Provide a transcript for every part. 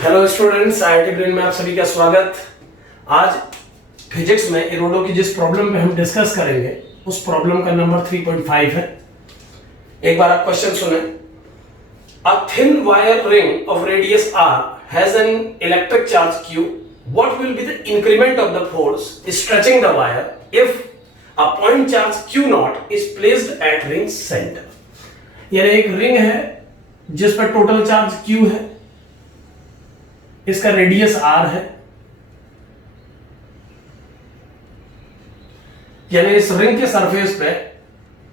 Hello students, IIT brain में आप सभी का स्वागत। आज फिजिक्स में इरोडो की जिस प्रॉब्लम में हम डिस्कस करेंगे उस प्रॉब्लम का नंबर 3.5 है। एक बार आप क्वेश्चन सुने। A thin wire ring of radius r has an electric charge q. What will be the increment of the force stretching the wire if a point charge q naught is placed at ring center? यानी एक ring है जिस पर total charge q है, इसका radius r है, यानी इस रिंग के सरफेस पे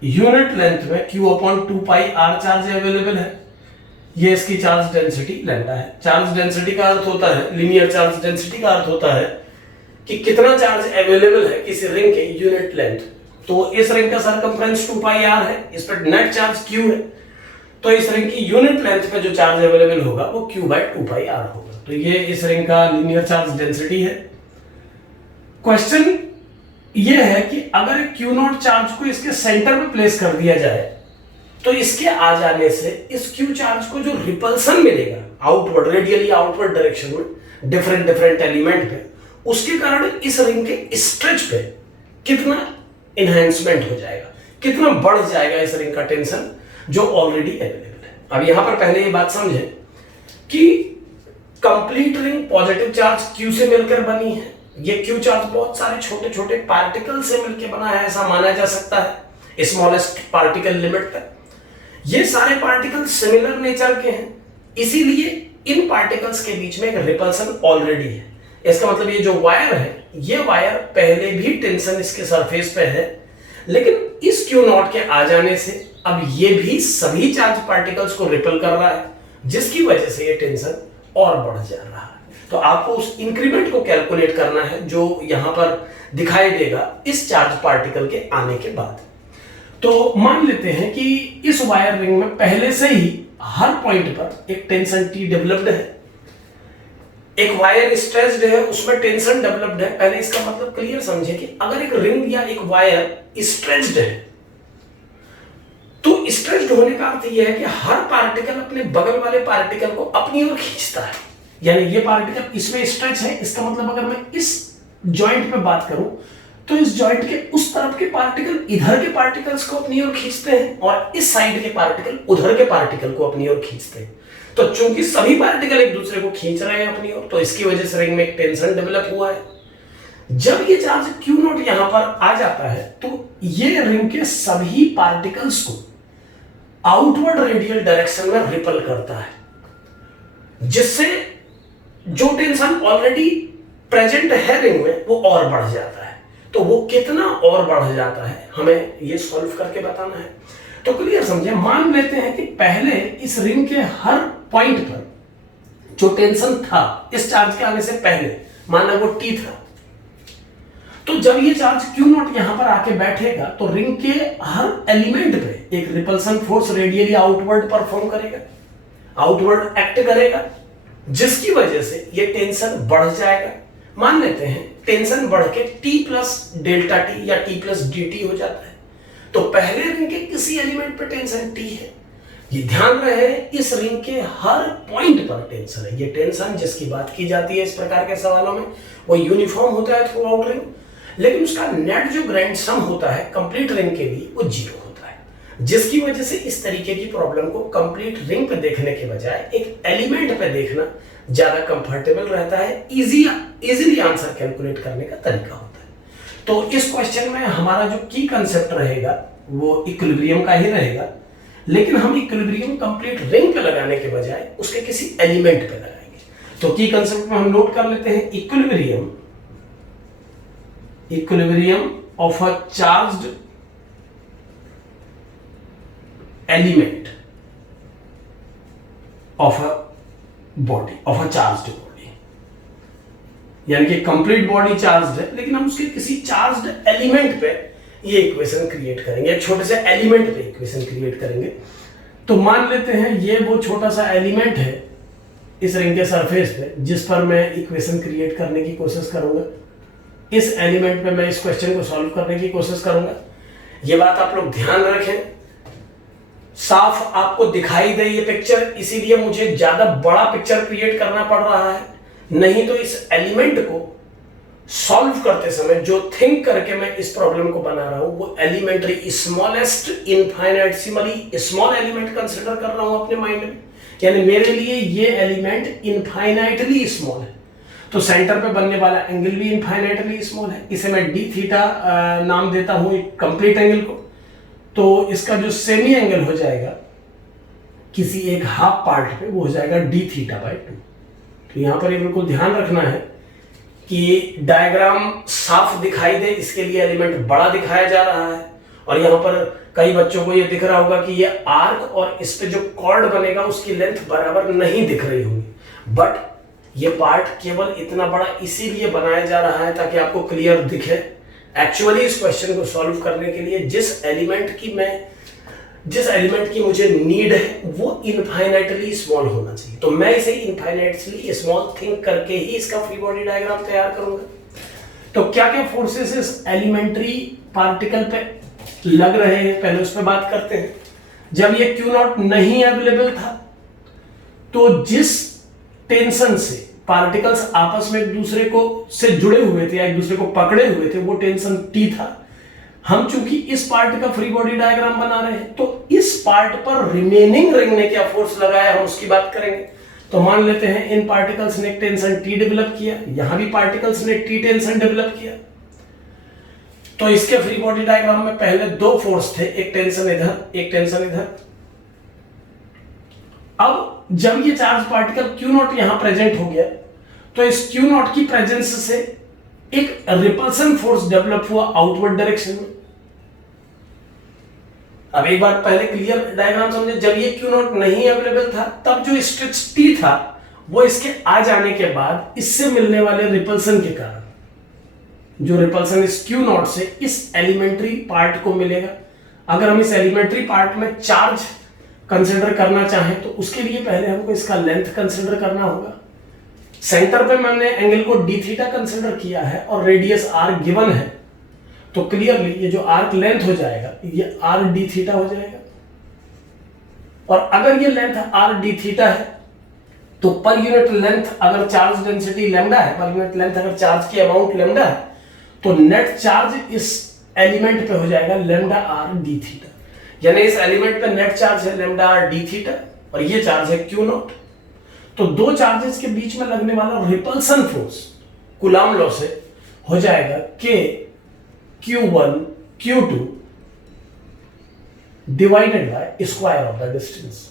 यूनिट लेंथ में q/2πr चार्ज अवेलेबल है। ये इसकी चार्ज डेंसिटी लैम्डा है। चार्ज डेंसिटी का अर्थ होता है, लीनियर चार्ज डेंसिटी का अर्थ होता है कि कितना चार्ज अवेलेबल है किसी रिंग के यूनिट लेंथ। तो इस रिंग का सरकमफ्रेंस 2πr है, इस पर नेट चार्ज q है, तो इस रिंग की यूनिट लेंथ पे जो चार्ज अवेलेबल होगा वो q/2πr होगा। तो ये इस रिंग का लीनियर चार्ज डेंसिटी है। क्वेश्चन ये है कि अगर q नॉट चार्ज को इसके सेंटर में प्लेस कर दिया जाए तो इसके आ जाने से इस q चार्ज को जो रिपल्सन मिलेगा आउटवर्ड, रेडियली आउटवर्ड डायरेक्शन में डिफरेंट एलिमेंट पे, उसके कारण इस रिंग के स्ट्रेच पे कितना इनहैंसमेंट हो जाएगा, कितना बढ़ जाएगा इस रिंग का टेंशन जो ऑलरेडी अवेलेबल है। अब यहां पर पहले ये बात समझें कि complete ring positive charge q से मिलकर बनी है। ये q चार्ज बहुत सारे छोटे छोटे पार्टिकल से मिलकर बना है, ऐसा माना जा सकता है स्मॉलेस्ट पार्टिकल लिमिट तक। ये सारे पार्टिकल सिमिलर नेचर के हैं, इसीलिए इन पार्टिकल्स के बीच में एक रिपल्सन ऑलरेडी है। इसका मतलब ये जो वायर है, ये वायर पहले भी टेंशन इसके सरफेस पे है, लेकिन इस q नॉट के आ जाने से अब ये भी सभी चार्ज पार्टिकल्स को रिपेल कर रहा है, जिसकी वजह से ये टेंशन और बढ़ जा रहा है। तो आपको उस इंक्रीमेंट को कैलकुलेट करना है जो यहां पर दिखाई देगा इस चार्ज पार्टिकल के आने के बाद। तो मान लेते हैं कि इस वायर रिंग में पहले से ही हर पॉइंट पर एक टेंशन T डेवलप्ड है, एक वायर स्ट्रेच्ड है, उसमें टेंशन डेवलप्ड है। पहले इसका मतलब क्लियर समझे कि अगर एक रिंग या एक वायर स्ट्रेच्ड है तो स्ट्रेच्ड होने का अर्थ यह है कि हर पार्टिकल अपने बगल वाले पार्टिकल को अपनी ओर खींचता है। यानी ये पार्टिकल इसमें स्ट्रेच है, इसका मतलब अगर मैं इस जॉइंट पे बात करूं तो इस जॉइंट के उस तरफ के पार्टिकल इधर के पार्टिकल्स को अपनी ओर खींचते हैं और इस साइड के पार्टिकल उधर के पार्टिकल को अपनी ओर खींचते हैं। तो चूंकि सभी पार्टिकल एक दूसरे को खींच रहे हैं अपनी ओर, तो इसकी वजह से रिंग में एक टेंशन डेवलप हुआ है। जब ये चार्ज q नॉट यहां पर आ जाता है तो ये रिंग के सभी पार्टिकल्स को आउटवर्ड रेडियल डायरेक्शन में रिपल करता है, जिससे जो टेंशन ऑलरेडी प्रेजेंट है रिंग में वो और बढ़ जाता है। तो वो कितना और बढ़ जाता है हमें ये सॉल्व करके बताना है। तो क्लियर समझे। मान लेते हैं कि पहले इस रिंग के हर पॉइंट पर जो टेंशन था इस चार्ज के आने से पहले, माना वो T था, तो जब ये चार्ज q नॉट यहां पर आके बैठेगा तो रिंग के हर एलिमेंट पे एक repulsion force radially outward perform करेगा, आउटवर्ड एक्ट करेगा, जिसकी वजह से ये टेंशन बढ़ जाएगा। मान लेते हैं टेंशन बढ़ के T प्लस डेल्टा T या T प्लस dt हो जाता है। तो पहले रिंग के किसी एलिमेंट पर टेंशन T है, ये ध्यान रहे इस रिंग के हर पॉइंट पर टेंशन है। ये टेंशन जिसकी बात की जाती है इस प्रकार के सवालों में वो यूनिफॉर्म होता है थ्रू आउट रिंग, लेकिन उसका नेट जो ग्रैंड सम होता है कंप्लीट रिंग के लिए वो 0 होता है, जिसकी वजह से इस तरीके की प्रॉब्लम को कंप्लीट रिंग पे देखने के बजाय एक एलिमेंट पे देखना ज्यादा कंफर्टेबल रहता है, इजीली आंसर कैलकुलेट करने का तरीका होता है। तो इस क्वेश्चन में हमारा जो की कंसेप्ट रहेगा वो इक्विलिब्रियम का ही रहेगा, लेकिन हम इक्विलिब्रियम कंप्लीट रिंग पे लगाने के बजाय उसके किसी एलिमेंट पे लगाएंगे। तो की कंसेप्ट में हम नोट कर लेते हैं equilibrium of a charged element of a body, of a charged body. यानी कि कंप्लीट बॉडी चार्ज्ड है, लेकिन हम उसके किसी चार्ज्ड एलिमेंट पे ये इक्वेशन क्रिएट करेंगे, एक छोटे से एलिमेंट पे इक्वेशन क्रिएट करेंगे। तो मान लेते हैं ये वो छोटा सा एलिमेंट है इस रिंग के सरफेस पे जिस पर मैं इक्वेशन क्रिएट करने की कोशिश करूंगा। इस एलिमेंट पे मैं इस क्वेश्चन को सॉल्व करने की कोशिश करूंगा। ये बात आप लोग ध्यान रखें, साफ आपको दिखाई दे ये पिक्चर, इसीलिए मुझे ज्यादा बड़ा पिक्चर क्रिएट करना पड़ रहा है। नहीं तो इस एलिमेंट को सॉल्व करते समय जो थिंक करके मैं इस प्रॉब्लम को बना रहा हूं वो elementary smallest infinitesimally small element consider कर रहा हूं अपने माइंड में, यानी मेरे लिए ये एलिमेंट इनफाइनाइटली स्मॉल है। तो सेंटर पे बनने वाला एंगल भी इनफाइनाइटली स्मॉल है, इसे मैं डी थीटा नाम देता हूं कंप्लीट एंगल को। तो इसका जो सेमी एंगल हो जाएगा किसी एक हाफ पार्ट पे वो हो जाएगा डी थीटा बाई 2। तो यहां पर ये बिल्कुल ध्यान रखना है कि डायग्राम साफ दिखाई दे, इसके लिए एलिमेंट बड़ा दिखाया जा रहा है। और यहां पर कई बच्चों को ये दिख रहा होगा कि ये आर्क और इस पे जो कॉर्ड बनेगा उसकी लेंथ बराबर नहीं दिख रही होगी, बट ये पार्ट केवल इतना बड़ा इसीलिए बनाया जा रहा है ताकि आपको क्लियर दिखे। एक्चुअली इस क्वेश्चन को सॉल्व करने के लिए जिस एलिमेंट की मुझे नीड है वो इनफाइनाइटली स्मॉल होना चाहिए, तो मैं इसे इनफाइनाइटली स्मॉल थिंक करके ही इसका फ्री बॉडी डायग्राम तैयार करूंगा। तो क्या क्या फोर्सेस इस एलिमेंट्री पार्टिकल पे लग रहे हैं, पहले उस पर बात करते हैं। जब ये क्यू नॉट नहीं अवेलेबल था तो जिस टेंशन से पार्टिकल्स आपस में एक दूसरे को से जुड़े हुए थे या एक दूसरे को पकड़े हुए थे वो टेंशन टी था। हम चूंकि इस पार्ट का फ्री बॉडी डायग्राम बना रहे हैं तो इस पार्ट पर रिमेनिंग रिंग ने क्या फोर्स लगाया हम उसकी बात करेंगे। तो मान लेते हैं इन पार्टिकल्स ने टेंशन टी डेवलप किया, यहां भी पार्टिकल्स ने टी टेंशन डेवलप किया। तो इसके फ्री बॉडी डायग्राम में पहले दो फोर्स थे, एक टेंशन इधर एक टेंशन इधर। अब जब ये चार्ज पार्टिकल क्यू नॉट यहां प्रेजेंट हो गया तो इस क्यू नॉट की प्रेजेंस से एक रिपल्सन फोर्स डेवलप हुआ आउटवर्ड डायरेक्शन में। अब एक बार पहले क्लियर डायग्राम समझे, जब ये क्यू नॉट नहीं अवेलेबल था तब जो स्ट्रेच टी था वो इसके आ जाने के बाद इससे मिलने वाले रिपल्सन के कारण जो रिपल्सन इस क्यू नॉट से इस एलिमेंट्री पार्ट को मिलेगा। अगर हम इस एलिमेंट्री पार्ट में चार्ज कंसिडर करना चाहें तो उसके लिए पहले हमको इसका लेंथ कंसिडर करना होगा। सेंटर पे मैंने एंगल को डी थीटा कंसिडर किया है और रेडियस आर गिवन है, तो क्लियरली ये जो आर्क लेंथ हो जाएगा ये आर डी थीटा हो जाएगा। और अगर ये लेंथ आर डी थीटा है तो पर यूनिट लेंथ अगर चार्ज डेंसिटी लैम्डा है, पर यूनिट लेंथ अगर चार्ज की अमाउंट लैम्डा है तो नेट चार्ज इस एलिमेंट पे हो जाएगा लैम्डा आर डी थीटा। यानी इस एलिमेंट पे नेट चार्ज है लैम्डा आर डी थीटा और ये चार्ज है क्यू नॉट। तो दो चार्जेस के बीच में लगने वाला रिपल्सन फोर्स कूलॉम लॉ से हो जाएगा के Q1 Q2 divided by square of the distance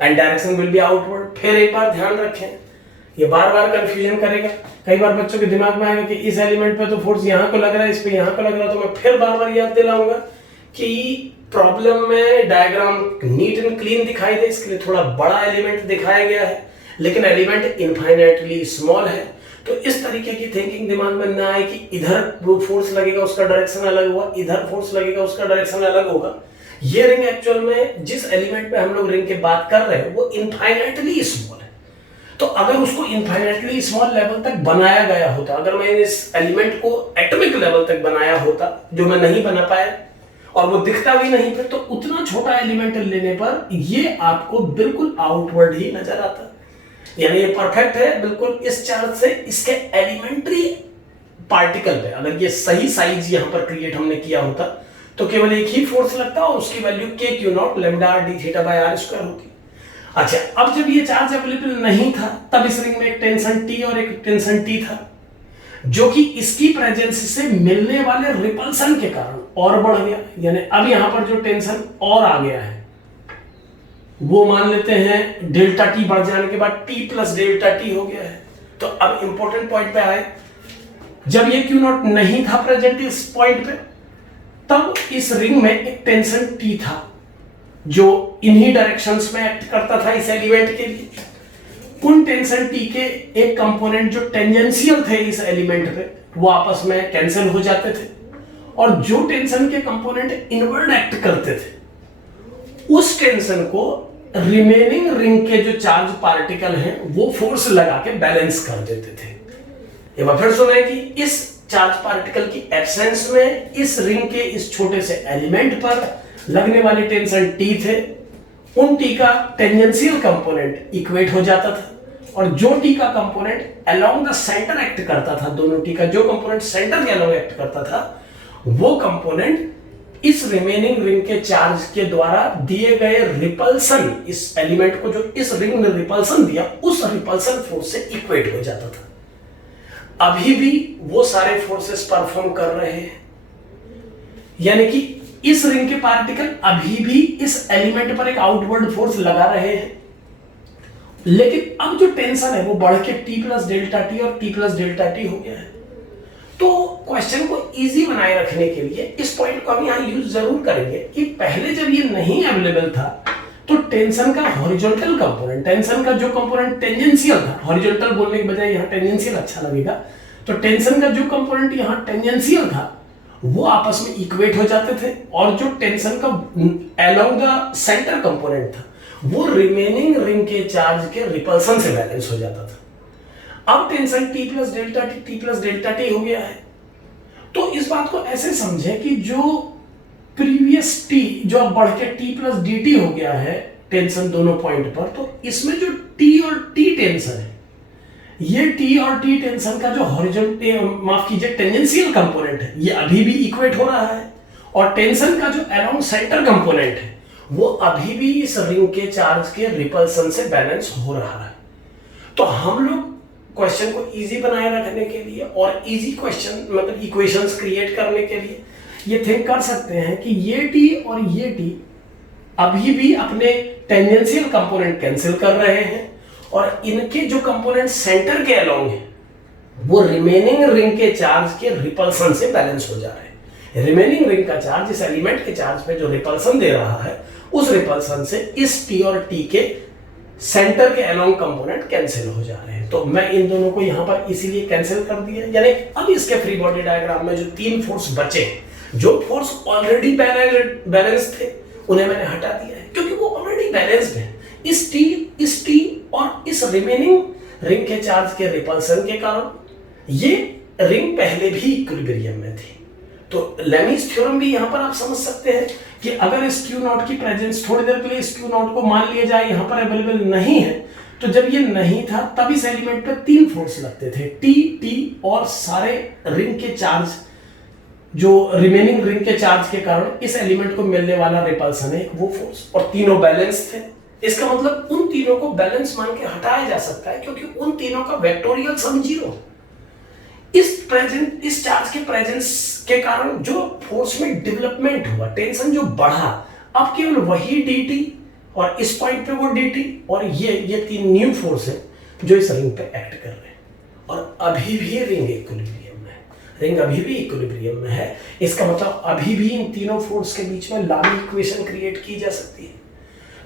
and direction will be outward. फिर एक बार ध्यान रखें, ये बार बार कंफ्यूजन करेगा। कई बार बच्चों के दिमाग में आएगा कि इस एलिमेंट पे तो फोर्स यहां को लग रहा है, इस पे यहां को लग रहा है। तो मैं फिर बार बार याद दिलाऊंगा कि प्रॉब्लम में डायग्राम नीट एंड क्लीन दिखाई दे, इसके लिए थोड़ा बड़ा एलिमेंट दिखाया गया है लेकिन एलिमेंट इनफाइनाइटली स्मॉल है। तो इस तरीके की थिंकिंग दिमाग में ना आए कि इधर वो फोर्स लगेगा उसका डायरेक्शन अलग होगा, इधर फोर्स लगेगा उसका डायरेक्शन अलग होगा। ये रिंग एक्चुअल में जिस एलिमेंट पे हम लोग रिंग की बात कर रहे हैं वो इनफाइनाइटली स्मॉल है। तो अगर उसको इनफाइनाइटली स्मॉल लेवल तक बनाया गया होता, अगर मैं इस एलिमेंट को एटॉमिक लेवल तक बनाया होता जो मैं नहीं बना पाया और वो दिखता भी नहीं फिर, तो उतना छोटा एलिमेंट लेने पर ये आपको बिल्कुल आउटवर्ड ही नजर आता। यानी ये परफेक्ट है बिल्कुल इस चार्ज से इसके एलिमेंट्री पार्टिकल पे अगर ये सही साइज यहां पर क्रिएट हमने किया होता तो केवल एक ही फोर्स लगता और उसकी value k q not lambda d theta by r square होती। अच्छा, अब जब ये चार्ज अवेलेबल नहीं था तब इस रिंग में एक टेंशन टी और एक टेंशन टी था जो कि इसकी प्रेजेंस से मिलने वाले रिपल्सन के कारण और बढ़ गया। यानी अब यहां पर जो टेंशन और आ गया है वो मान लेते हैं डेल्टा टी बढ़ जाने के बाद टी प्लस डेल्टा टी हो गया है। तो अब इंपॉर्टेंट पॉइंट पे आए, जब ये क्यू नॉट नहीं था प्रेजेंट इस पॉइंट पे तब इस रिंग में एक टेंशन टी था जो इन्हीं डायरेक्शंस में एक्ट करता था इस एलिमेंट के लिए। उन टेंशन टी के एक कंपोनेंट जो टेंजेंशियल थे इस एलिमेंट पे वो आपस में कैंसिल हो जाते थे और जो टेंशन के कंपोनेंट इनवर्ड एक्ट करते थे उस टेंशन को रिमेनिंग रिंग के जो चार्ज पार्टिकल हैं वो फोर्स लगा के बैलेंस कर देते थे। एक बार फिर सुना है कि इस चार्ज पार्टिकल की एब्सेंस में इस रिंग के इस छोटे से एलिमेंट पर लगने वाले टेंशन टी थे उन टी का टेंजेंशियल कंपोनेंट इक्वेट हो जाता था, और जो टी का component along the centre act करता था, दोनों टी का जो कंपोनेंट सेंटर के अलोंग एक्ट करता था, वो कंपोनेंट इस रिमेनिंग रिंग के चार्ज के द्वारा दिए गए रिपल्सन, इस एलिमेंट को जो इस रिंग ने रिपल्सन दिया, उस रिपल्सन फोर्स से इक्वेट हो जाता था। अभी भी वो सारे फोर्सेस परफॉर्म कर रहे हैं, यानी कि इस रिंग के पार्टिकल अभी भी इस एलिमेंट पर एक आउटवर्ड फोर्स लगा रहे हैं, लेकिन अब जो टेंशन है वो बढ़ के टी प्लस डेल्टा टी और टी प्लस डेल्टा टी हो गया है। तो क्वेश्चन को इजी बनाए रखने के लिए इस पॉइंट को हम यहां यूज जरूर करेंगे कि पहले जब ये नहीं अवेलेबल था तो टेंशन का हॉरिजॉन्टल कंपोनेंट, टेंशन का जो कंपोनेंट टेंजेंशियल था, हॉरिजॉन्टल बोलने के बजाय यहां टेंजेंशियल अच्छा लगेगा, तो टेंशन का जो कंपोनेंट यहां टेंजेंशियल था वो आपस में इक्वेट हो जाते थे, और जो टेंशन का अलोंग द सेंटर कंपोनेंट था वो रिमेनिंग रिंग के चार्ज के रिपल्सन से बैलेंस हो जाता था। अब tension T plus delta T हो गया है। तो इस बात को ऐसे समझे कि जो प्रीवियस टी जो अब बढ़ के टी प्लस डी टी हो गया है टेंशन दोनों पॉइंट पर, तो इसमें जो टी और टी टेंशन है, ये टी और टी टेंशन का जो हॉरिजॉन्टल, माफ कीजिए, टेंजेंशियल कंपोनेंट है, ये अभी भी इक्वेट हो रहा है, और टेंशन का जो अराउंड सेंटर कंपोनेंट है वो अभी भी इस रिंग के चार्ज के रिपल्सन से बैलेंस हो रहा है। तो हम लोग क्वेश्चन को इजी बनाए रखने के लिए और इजी क्वेश्चन मतलब इक्वेशंस क्रिएट करने के लिए ये थिंक कर सकते हैं कि ये टी और ये टी अभी भी अपने टेंजेंशियल कंपोनेंट कैंसिल कर रहे हैं, और इनके जो कंपोनेंट सेंटर के अलोंग है वो रिमेनिंग रिंग के चार्ज के रिपल्सन से बैलेंस हो जा रहे हैं। रिमेनिंग रिंग का चार्ज इस एलिमेंट के चार्ज पे जो रिपल्सन दे रहा है, उस रिपल्सन से इस टी और टी के सेंटर के अलोंग कंपोनेंट कैंसिल हो जा रहे हैं। तो मैं इन दोनों को यहां पर इसीलिए कैंसिल कर दिया, यानी अब इसके फ्री बॉडी डायग्राम में जो तीन फोर्स बचे, जो फोर्स ऑलरेडी बैलेंस थे, उन्हें मैंने हटा दिया है, क्योंकि वो ऑलरेडी बैलेंस्ड है। इस टी और इस रिमेनिंग रिंग के चार्ज के रिपल्सन के कारण ये रिंग पहले भी इक्विलिब्रियम में थी। तो लेमीज थ्योरम भी यहां पर आप समझ सकते हैं कि अगर इस क्यू नॉट की प्रेजेंस थोड़ी देर के लिए इस क्यू नॉट को मान लिया जाए यहां पर अवेलेबल नहीं है, तो जब ये नहीं था तब इस एलिमेंट पे तीन फोर्स लगते थे, टी और सारे रिंग के चार्ज, जो रिमेनिंग रिंग के चार्ज के कारण इस एलिमेंट को मिलने वाला रिपल्सन है वो फोर्स, और तीनों बैलेंस थे। इसका मतलब उन तीनों को बैलेंस मान के हटाया जा सकता है, क्योंकि उन तीनों का वेक्टोरियल सम 0। इस चार्ज के प्रेजेंस के कारण जो फोर्स में डेवलपमेंट हुआ, टेंशन जो बढ़ा, अब केवल वही dt और इस पॉइंट पे वो dt और ये तीन न्यू फोर्स है जो इस रिंग पे एक्ट कर रहे हैं, और अभी भी रिंग इक्विलिब्रियम में है, रिंग अभी भी इक्विलिब्रियम में है। इसका मतलब अभी भी इन तीनों फोर्स के बीच में लामी इक्वेशन क्रिएट की जा सकती है।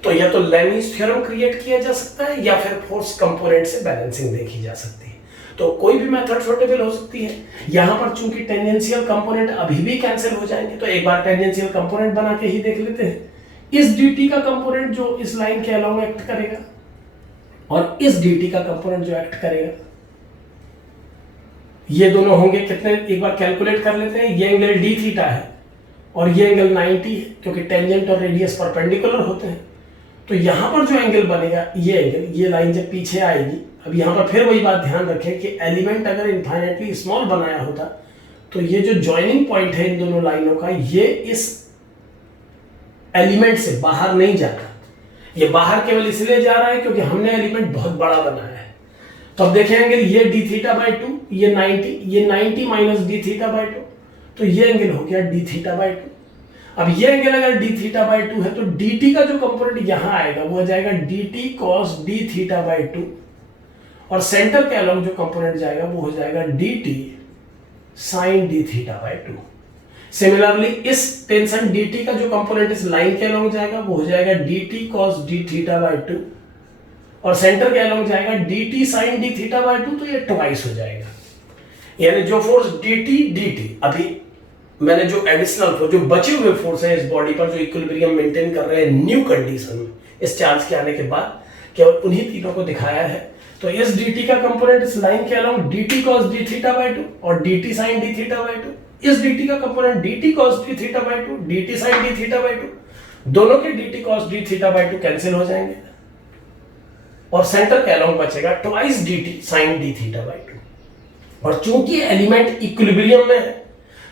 तो या तो लेमीज थ्योरम क्रिएट किया जा सकता है या फिर फोर्स कंपोनेंट से बैलेंसिंग देखी जा सकती है। तो कोई भी मेथड सूटेबल हो सकती है। यहां पर चूंकि टेंजेंशियल कंपोनेंट अभी भी कैंसिल हो जाएंगे, तो एक बार टेंजेंशियल कंपोनेंट बना के ही देख लेते हैं। इस dt का कंपोनेंट जो इस लाइन के अलोंग एक्ट करेगा और इस dt का कंपोनेंट जो एक्ट करेगा, ये दोनों होंगे कितने, एक बार कैलकुलेट कर लेते हैं। ये एंगल d थीटा है और ये एंगल 90 है, क्योंकि टेंजेंट और रेडियस परपेंडिकुलर होते हैं। तो यहां पर जो एंगल बनेगा, ये एंगल, ये लाइन जब पीछे आएगी, अब यहां पर फिर वही बात ध्यान रखें कि एलिमेंट अगर इनफाइनाइटली स्मॉल बनाया होता तो ये जो जॉइनिंग पॉइंट है इन दोनों लाइनों का, ये इस एलिमेंट से बाहर नहीं जाता। ये बाहर केवल इसलिए जा रहा है क्योंकि हमने एलिमेंट बहुत बड़ा बनाया है। तो अब देखेंगे ये d थीटा बाई 2, ये 90 माइनस d थीटा बाई 2, तो ये एंगल हो गया d थीटा बाई 2। अब ये एंगल अगर d थीटा बाई 2 है तो dt का जो कंपोनेंट यहां आएगा वो हो जाएगा dt cos d theta by 2, और सेंटर के अलोंग जो कंपोनेंट जाएगा वो हो जाएगा dt sin d theta by 2। Similarly इस टेंशन dt का जो कंपोनेंट इस लाइन के अलोंग जाएगा वो हो जाएगा dt cos d theta by 2, और सेंटर के अलोंग जाएगा dt sin d theta by 2, तो ये ट्वाइस हो जाएगा। यानी जो फोर्स dt अभी मैंने जो एडिशनल फोर्स, जो बचे हुए फोर्स है इस बॉडी पर जो इक्विलिब्रियम मेंटेन कर रहे हैं न्यू कंडीशन में इस चार्ज के आने के बाद, केवल उन्हीं तीनों को दिखाया है। तो इस dt का कंपोनेंट इस लाइन के along dt cos d theta by 2 और dt sin d theta by 2, इस dt का component dt cos d theta by 2 dt sin d theta by 2, दोनों के dt cos d theta by 2 cancel हो जाएंगे और सेंटर के अलोंग बचेगा twice dt sin d theta by 2। और चूंकि एलिमेंट इक्विलिब्रियम में है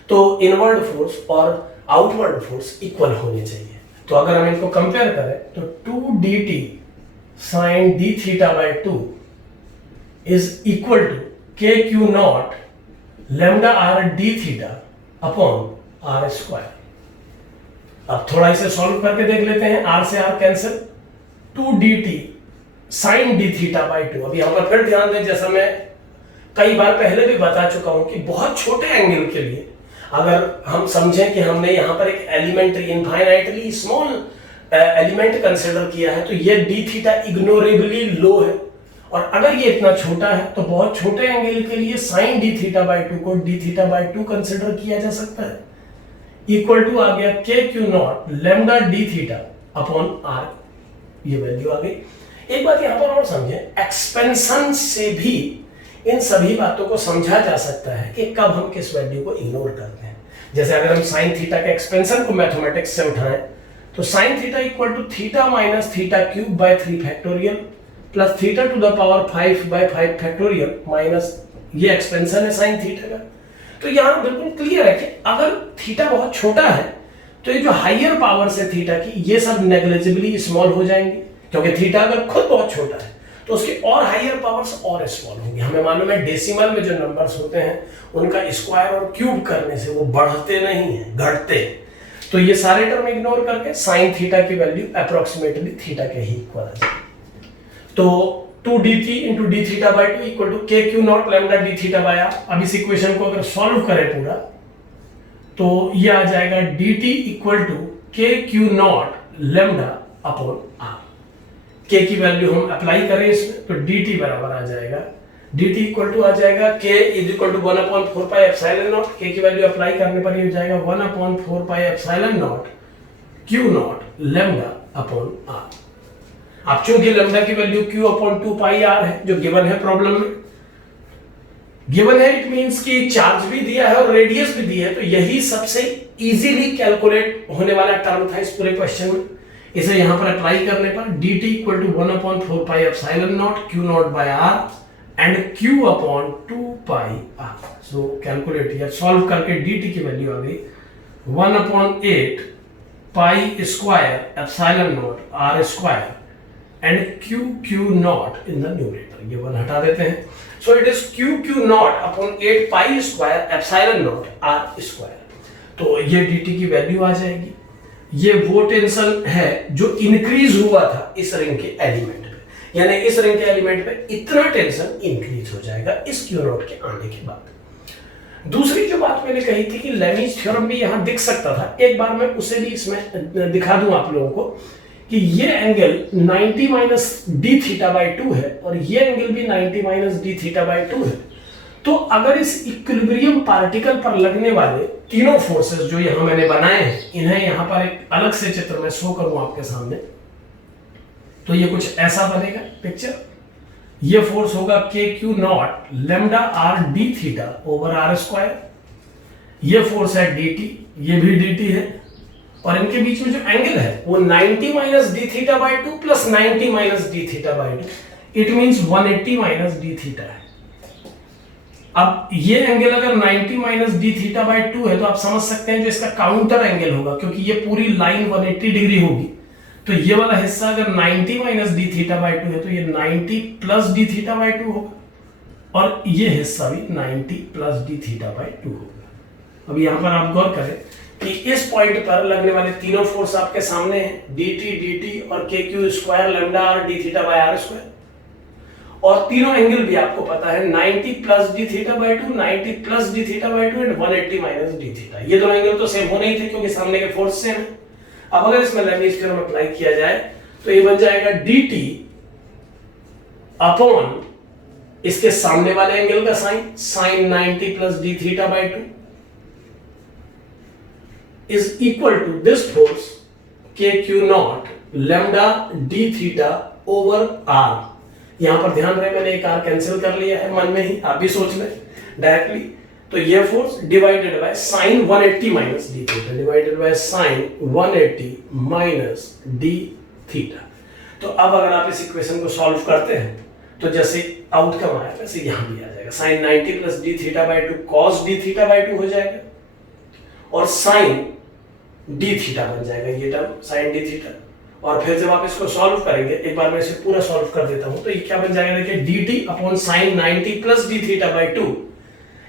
तो इनवर्ड फोर्स और आउटवर्ड फोर्स इक्वल होने चाहिए। तो अगर हम इनको कंपेयर करें तो 2 dt sin d theta by 2 is equal to k q naught lambda r d theta upon r square. अब थोड़ा इसे सॉल्व करके देख लेते हैं। r से r cancel, 2 dt sin d theta by 2। अब यहां पर फिर ध्यान दें, जैसा मैं कई बार पहले भी बता चुका हूं कि बहुत छोटे एंगल के लिए अगर हम समझें कि हमने यहां पर एक elementary infinitely small element consider किया है तो ये d थीटा इग्नोरेबली लो है, और अगर ये इतना छोटा है तो बहुत छोटे एंगल के लिए sin d थीटा बाई 2 को d थीटा बाई 2 कंसीडर किया जा सकता है। इक्वल टू आ गया k q naught lambda d theta upon r, ये वैल्यू आ गई। एक बात यहां पर और समझें, एक्सपेंशन से भी इन सभी बातों को समझा जा सकता है कि कब हम किस वैल्यू को इग्नोर करते हैं। जैसे अगर हम sin थीटा के एक्सपेंशन को मैथमेटिक्स से उठाएं तो sin theta equal to theta minus theta cube by 3 factorial plus theta to the power 5 by 5 factorial minus ये एक्सपेंशन है sin थीटा का। तो यहां बिल्कुल क्लियर है कि अगर थीटा बहुत छोटा है तो ये जो हायर पावर से थीटा की ये सब नेग्लिजिबली स्मॉल हो जाएंगे, क्योंकि थीटा अगर खुद बहुत छोटा है तो उसके और हायर पावर्स और स्मॉल होंगे। हमें मालूम है डेसिमल में जो नंबर्स होते हैं उनका स्क्वायर और क्यूब करने से वो बढ़ते नहीं है, घटते। तो ये सारे टर्म इग्नोर करके sin थीटा की वैल्यू अप्रोक्सीमेटली थीटा के ही इक्वल आ जाएगी। तो 2dt into d theta by 2 equal to k q not lambda d theta by r. अब इस इक्वेशन को अगर सॉल्व करें पूरा तो ये आ जाएगा dt equal to k q not lambda upon r. K की वैल्यू हम अप्लाई करें इसमें तो dt बराबर आ जाएगा, dt इक्वल टू आ जाएगा k is equal to 1/4 pi epsilon naught. K की वैल्यू अप्लाई करने पर ये हो जाएगा 1/4 pi epsilon naught q naught lambda upon r. अब चूंकि लैम्डा की value q upon 2 pi r है जो गिवन है प्रॉब्लम में, गिवन है इट मींस कि चार्ज भी दिया है और रेडियस भी दिया है, तो यही सबसे इजीली कैलकुलेट होने वाला टर्म था इस पूरे क्वेश्चन में। इसे यहां पर अप्लाई करने पर dt equal to 1/4 pi epsilon naught q naught by r and q upon 2 pi r। So calculate here, solve करके dt की वैल्यू आ गई 1/8 pi square epsilon naught r square and q naught in the numerator. ये 1 हटा देते हैं। So it is q naught upon 8 pi square epsilon naught r square. तो ये dt की वैल्यू आ जाएगी। ये वो टेंशन है जो इंक्रीज हुआ था इस रिंग के एलिमेंट पे, यानी इस रिंग के एलिमेंट पे इतना टेंशन इंक्रीज हो जाएगा इस q नॉट के आने के बाद। दूसरी जो बात मैंने कही थी कि लेमीज थ्योरम भी यहां दिख सकता था, एक बार मैं उसे भी इसमें दिखा दूं आप लोगों को कि ये angle 90 minus d theta by 2 है और ये एंगल भी 90 माइनस डी थीटा बाई 2 है। तो अगर इस इक्विलिब्रियम पार्टिकल पर लगने वाले तीनों फोर्सेस जो यहां मैंने बनाए हैं, इन्हें यहां पर एक अलग से चित्र में शो करूं आपके सामने, तो ये कुछ ऐसा बनेगा पिक्चर। ये फोर्स होगा k q not lambda r d theta over r square. ये फोर्स है डी टी, ये भी डी टी है, और इनके बीच में जो एंगल है वो 90 minus d theta by 2 plus 90 minus d theta by 2, it means 180 minus d theta है। अब ये एंगल अगर 90 माइनस डी थीटा बाई 2 है तो आप समझ सकते हैं जो इसका काउंटर एंगल होगा, क्योंकि ये पूरी लाइन 180 डिग्री होगी, तो ये वाला हिस्सा अगर 90 माइनस डी थीटा बाई 2 है तो ये 90 प्लस डी थीटा बाई 2 होगा, और ये हिस्सा भी 90 प्लस डी थीटा बाई 2 होगा। अब यहां पर आप गौर करें कि इस पॉइंट पर लगने वाले तीनों फोर्स आपके सामने हैं, dt और k q square lambda r d theta by r square, और तीनों एंगल भी आपको पता है 90 plus d theta by 2, 90 plus d theta by 2 and 180 minus d theta. ये दोनों एंगल तो सेम होने ही थे क्योंकि सामने के फोर्स सेम है। अब अगर इसमें लेमीज थ्योरम अप्लाई किया जाए तो ये बन जाएगा dt अपॉन इसके सामने वाले एंगल का sine 90 plus d theta by 2 is equal to this force k q naught lambda d theta over r। यहां पर ध्यान रहे मैंने एक r कैंसिल कर लिया है मन में ही, आप भी सोच लें डायरेक्टली। तो ये force divided by sine 180 minus d theta, divided by sine 180 minus d theta. तो अब अगर आप इस इक्वेशन को सॉल्व करते हैं तो जैसे आउटकम आया वैसे यहां भी आ जाएगा, sine 90 plus d theta by 2 cos d theta by 2 हो जाएगा और साइन डी थीटा बन जाएगा ये टर्म साइन डी थीटा। और फिर जब आप इसको सॉल्व करेंगे, एक बार मैं इसे पूरा सॉल्व कर देता हूं, तो ये क्या बन जाएगा देखिए, dt upon sine 90 plus d theta by 2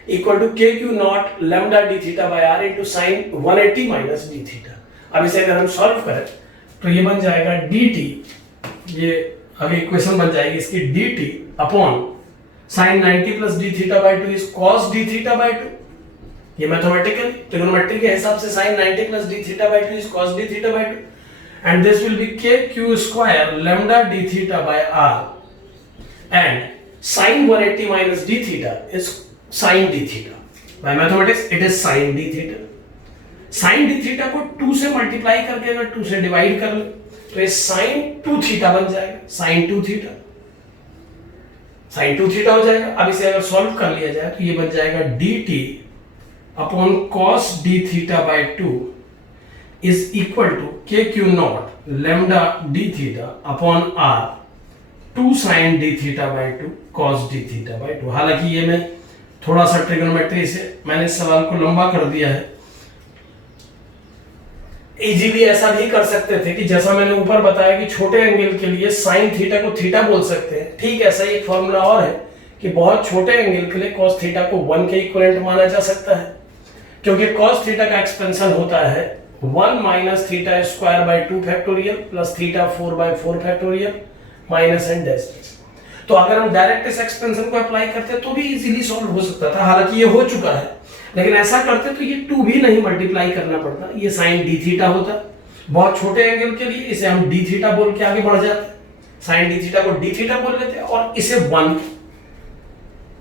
equal to k q not lambda d theta by r into sine 180 minus d theta. अब इसे अगर हम सॉल्व करें तो ये बन जाएगा dt, ये अगर इक्वेशन बन जाएगी इसकी dt upon sine 90 plus d theta by 2 is cos d theta by 2। ये मैथमेटिकल ट्रिग्नोमेट्री के हिसाब से sin 90 plus d theta by 2 is cos d theta by 2 and this will be k q square lambda d theta by r and sin 180 minus d theta is sin d theta. By mathematics it is sin d theta. sin d theta को 2 से multiply करके अगर 2 से divide कर ले तो ये sin 2 theta बन जाएगा, sin 2 theta, sin 2 theta हो जाएगा। अब इसे अगर सॉल्व कर लिया जाए तो ये बन जाएगा dt upon cos d theta by 2 is equal to k q naught lambda d theta upon r 2 sin d theta by 2 cos d theta by 2। हालांकि ये मैं थोड़ा सा ट्रिग्नोमेट्री से मैंने इस सवाल को लंबा कर दिया है। इजीली ऐसा भी कर सकते थे कि जैसा मैंने ऊपर बताया कि छोटे एंगल के लिए साइन थीटा को थीटा बोल सकते हैं, ठीक ऐसा ही एक फॉर्मूला और है कि बहुत छोटे एंगल के लिए cos थीटा को 1 के इक्विवेलेंट माना जा सकता है, क्योंकि cos थीटा का एक्सपेंशन होता है 1 minus theta square by 2 factorial plus theta 4 by 4 factorial minus and dash. तो अगर हम डायरेक्ट इस एक्सपेंशन को अप्लाई करते तो भी इजीली सॉल्व हो सकता था, हालांकि ये हो चुका है, लेकिन ऐसा करते तो ये 2 भी नहीं मल्टीप्लाई करना पड़ता, ये साइन डी थीटा होता। बहुत छोटे एंगल के लिए इसे हम डी थीटा बोल के आगे बढ़ जाते, साइन डी थीटा को डी थीटा बोल लेते और इसे 1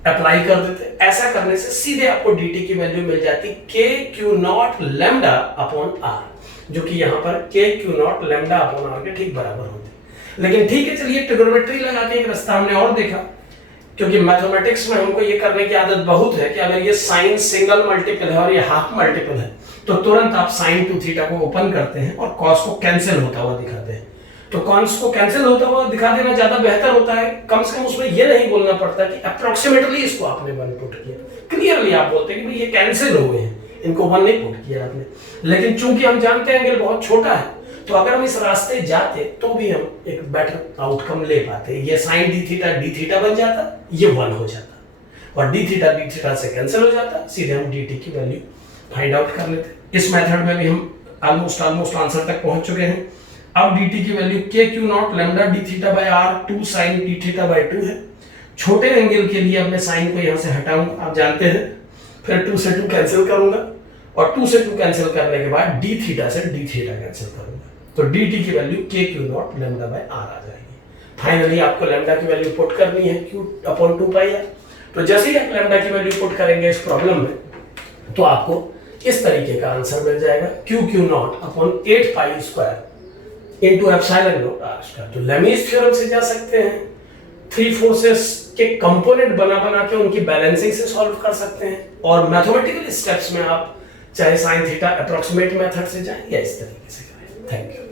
अप्लाई कर देते। ऐसा करने से सीधे आपको dt की वैल्यू मिल जाती k q naught lambda upon r, जो कि यहाँ पर k q naught lambda upon r के ठीक बराबर होती। लेकिन ठीक है, चलिए ट्रिग्नोमेट्री लगा के एक रास्ता हमने और देखा, क्योंकि मैथमेटिक्स में हमको ये करने की आदत बहुत है कि अगर ये साइन सिंगल मल्टीपल है और ये हाफ मल्टीपल है तो तुरंत आप साइन 2 थीटा को ओपन करते हैं और कॉस को कैंसिल होता हुआ दिखाते हैं। तो कॉस को कैंसिल होता हुआ दिखा देना ज्यादा बेहतर होता है, कम से कम उसमें ये नहीं बोलना पड़ता कि अप्रोक्सीमेटली इसको आपने 1 पुट किया, क्लियरली आप बोलते हैं कि भाई ये कैंसिल हो गए हैं, इनको 1 नहीं पुट किया आपने। लेकिन चूंकि हम जानते हैं एंगल बहुत छोटा है, तो अगर हम इस रास्ते जाते तो भी हम एक बेटर आउटकम ले पाते। ये साइन डी थीटा बन जाता, ये 1 हो जाता और डी थीटा से कैंसिल हो जाता, सीधे हम dt की वैल्यू फाइंड आउट कर लेते। इस मेथड में भी हम ऑलमोस्ट आंसर तक पहुंच चुके हैं। अब dt की value k q naught lambda d theta by r 2 sin d theta by 2 है। छोटे एंगल के लिए अब मैं साइन को यहां से हटाऊंगा, आप जानते हैं, फिर 2 से 2 कैंसिल करूंगा और 2 से 2 कैंसिल करने के बाद d थीटा से d थीटा कैंसिल करूंगा, तो dt की value k q naught lambda by r आ जाएगी। फाइनली आपको लैम्डा की वैल्यू पुट करनी है q अपॉन 2 पाई r। तो जैसे ही आप लैम्डा की वैल्यू पुट करेंगे इस प्रॉब्लम में, तो आपको इस तरीके का आंसर मिल जाएगा q naught upon 8 pi square into epsilon naught r square. तो लेमीज थ्योरम से जा सकते हैं, 3 फोर्सेस के कंपोनेंट बना के उनकी बैलेंसिंग से सॉल्व कर सकते हैं, और मैथमेटिकल स्टेप्स में आप चाहे साइन थीटा अप्रोक्सीमेट मेथड से जाएं या इस तरीके से करें। Thank you.